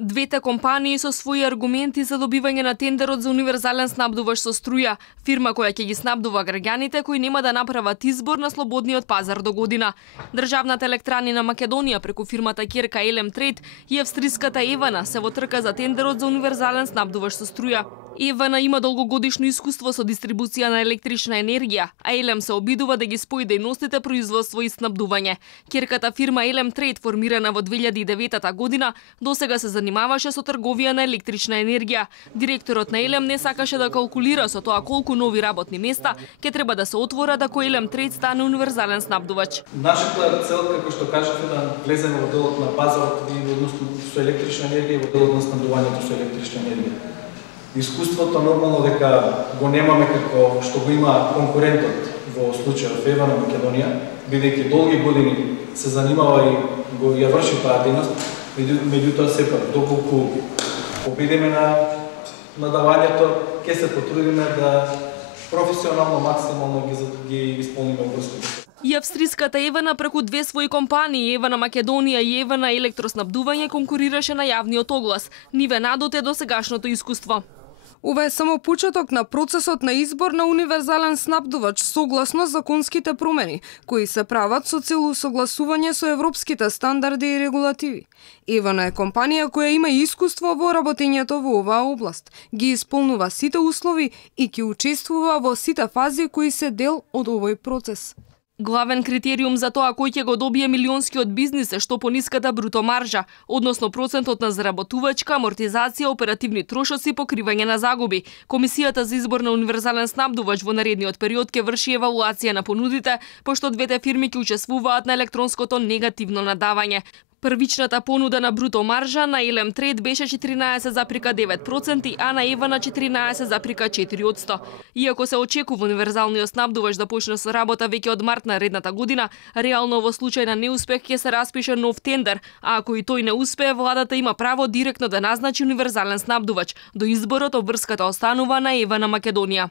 Двете компании со своји аргументи за добивање на тендерот за универзален снабдувач со струја, фирма која ќе ги снабдува граѓаните кои нема да направат избор на слободниот пазар до година. Државната електранина Македонија преку фирмата ќерка Елем Трейд и австриската Евана се во трка за тендерот за универзален снабдувач со струја. Евана има долгогодишно искуство со дистрибуција на електрична енергија, а Елем се обидува да ги спои дејностите производство и снабдување. Ќерката фирма Елем Трейд, формирана во 2009 година, досега се занимаваше со трговија на електрична енергија. Директорот на Елем не сакаше да калкулира со тоа колку нови работни места ќе треба да се отворат ако Елем Трейд стане универзален снабдувач. Нашата цел, како што кажавте, да влеземе во делот на пазарот и односно со електрична енергија и во делот на снабдувањето со електрична енергија. Искуството нормално дека го немаме како што го има конкурентот во случајот Евана Македонија, бидејќи долги години се занимава и го ја врши таа дејност, меѓутоа сепак доколку победиме на надавањето, ќе се потрудиме да професионално максимално ги исполниме обврските. И австриската Евана преку две своји компании, Евана Македонија и Евана Електроснабдување, конкурираше на јавниот оглас. Ниве надот е досегашното искуство. Ова е само почеток на процесот на избор на универзален снабдувач согласно законските промени, кои се прават со цел усогласување со европските стандарди и регулативи. Евана е компанија која има искуство во работењето во оваа област, ги исполнува сите услови и ќе учествува во сите фази кои се дел од овој процес. Главен критериум за тоа кој ќе го добие милионскиот бизнис е што пониската бруто маржа, односно процентот на заработувачка, амортизација, оперативни трошоци и покривање на загуби. Комисијата за избор на универзален снабдувач во наредниот период ќе врши евалуација на понудите, пошто двете фирми ќе учествуваат на електронското негативно надавање. Првичната понуда на бруто маржа на Елем Трейд беше 14,9%, а на Евана 14,4%. Иако се очекува универзалниот снабдувач да почне со работа веќе од март наредната година, реално во случај на неуспех ќе се распише нов тендер, а ако и тој не успее, владата има право директно да назначи универзален снабдувач. До изборот обврската останува на Евана Македонија.